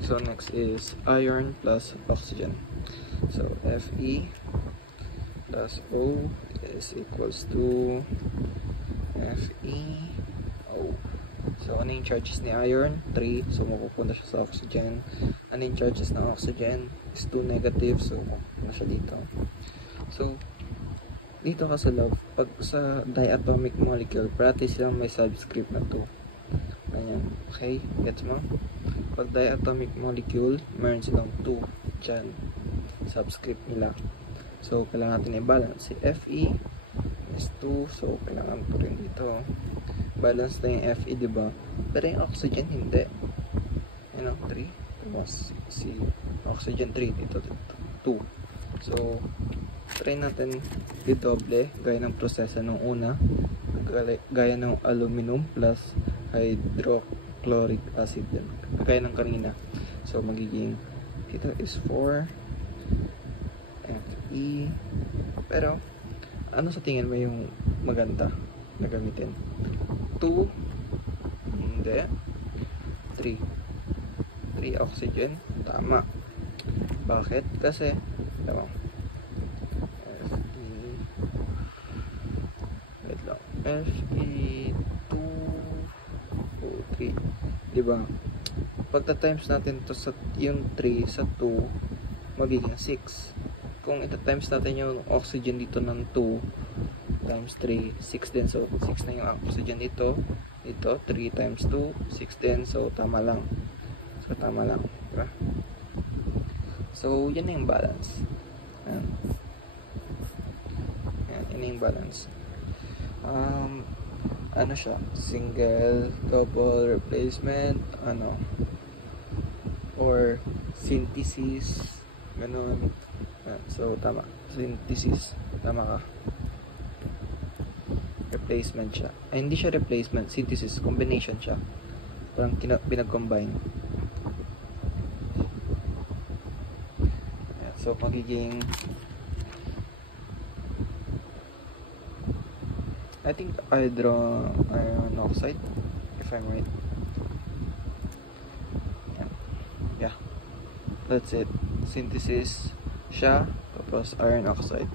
So next is iron plus oxygen. So Fe plus O is equals to FeO. So ano yung charges ni iron? 3. So mapupunta siya sa oxygen. Ano yung charges ng oxygen? Is 2 negative. So ano siya dito? So dito ka sa love, pag sa diatomic molecule, parati silang may subscript na 2. Ganyan. Okay? Gets mo? Pag diatomic molecule, meron silang 2 dyan. Subscript nila. So, kailangan natin i-balance. Si Fe is 2. So, kailangan po rin dito. Balance na yung Fe, diba? Pero yung oxygen, hindi. Yan ang 3. Tapos, si oxygen 3. Dito, 2. So, try natin i-doble. Gaya ng proseso nung una. Gaya ng aluminum plus hydrochloric acid yan. Gaya ng kanina. So, magiging ito is 4 Fe. Pero, ano sa tingin mo yung maganda na gamitin? 2? Hindi. 3 oxygen. Tama. Bakit? Kasi, Fe. Wait lang. Fe2O3. Diba? Pagka-times natin to sa yung 3 sa 2, magiging 6. Kung ita-times natin yung oxygen dito ng 2 times 3, 6 din. So, 6 na yung oxygen dito. Dito, 3 times 2, 6 din. So, tama lang. Diba? So, yan na yung balance. Yan. Yan yung balance. Ano siya? Single, double replacement, or synthesis, ganun. So, tama. Synthesis. Tama ka. Replacement siya. Ay, hindi siya replacement. Synthesis. Combination siya. Parang pinag-combine. So, magiging I think iron oxide, if I'm right. Yeah. That's it. Synthesis siya, tapos iron oxide.